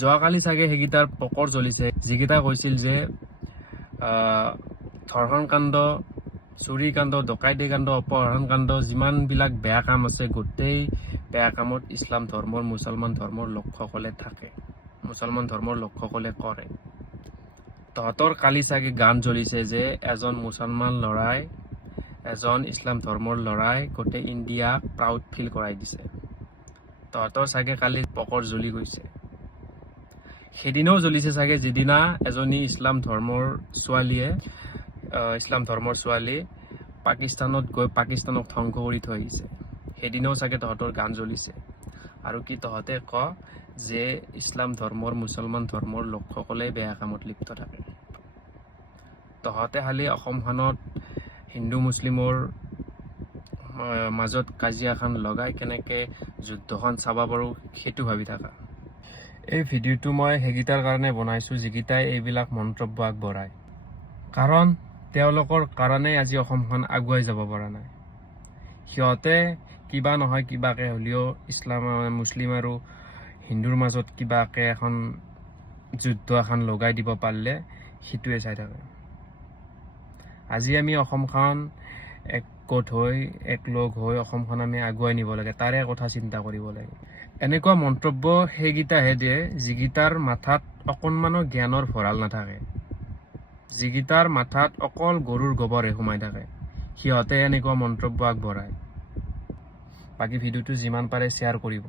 যোৱাকালি চাগে সেইকেইটাৰ পকৰ জ্বলিছে, যিকেইটা কৈছিল যে ধৰ্ষণ কাণ্ড, চুৰি কাণ্ড, ডকাইতি কাণ্ড, অপহৰণ কাণ্ড, যিমানবিলাক বেয়া কাম আছে গোটেই বেয়া কামত ইছলাম ধৰ্মৰ, মুছলমান ধৰ্মৰ লোকসকলে থাকে, মুছলমান ধৰ্মৰ লোকসকলে কৰে। তহঁতৰ কালি চাগে গান জ্বলিছে যে এজন মুছলমান ল'ৰাই, এজন ইছলাম ধৰ্মৰ ল'ৰাই গোটেই ইণ্ডিয়াক প্ৰাউড ফিল কৰাই দিছে। তহঁতৰ চাগে কালি পকৰ জ্বলি গৈছে। সেইদিনাও জ্বলিছে চাগে যিদিনা এজনী ইছলাম ধৰ্মৰ ছোৱালীয়ে পাকিস্তানত গৈ পাকিস্তানক ধ্বংস কৰি থৈ আহিছে। সেইদিনাও চাগে তহঁতৰ গান জ্বলিছে। আৰু কি তহঁতে ক যে ইছলাম ধৰ্মৰ, মুছলমান ধৰ্মৰ লোকসকলে বেয়া কামত লিপ্ত থাকে। তহঁতে খালি অসমখনত হিন্দু মুছলিমৰ মাজত কাজিয়াখন লগাই কেনেকৈ যুদ্ধখন চাব পাৰোঁ সেইটো ভাবি থাকা। এই ভিডিঅ'টো মই সেইকেইটাৰ কাৰণে বনাইছোঁ যিকেইটাই এইবিলাক মন্তব্য আগবঢ়ায়। কাৰণ তেওঁলোকৰ কাৰণেই আজি অসমখন আগুৱাই যাব পৰা নাই। সিহঁতে কিবা নহয় কিবাকৈ হ'লেও মুছলিম আৰু হিন্দুৰ মাজত কিবাকৈ এখন যুদ্ধ এখন লগাই দিব পাৰিলে সেইটোৱে চাই থাকে। আজি আমি অসমখন একগোট হৈ একলগ হৈ অসমখন আমি আগুৱাই নিব লাগে, তাৰে কথা চিন্তা কৰিব লাগে। এনেকুৱা মন্তব্য সেইকেইটাহে দিয়ে যিকেইটাৰ মাথাত অকণমানো জ্ঞানৰ ভঁৰাল নাথাকে, যিকেইটাৰ মাথাত অকল গৰুৰ গোবৰহে সোমাই থাকে, সিহঁতে এনেকুৱা মন্তব্য আগবঢ়ায়। বাকী ভিডিঅ'টো যিমান পাৰে শ্বেয়াৰ কৰিব।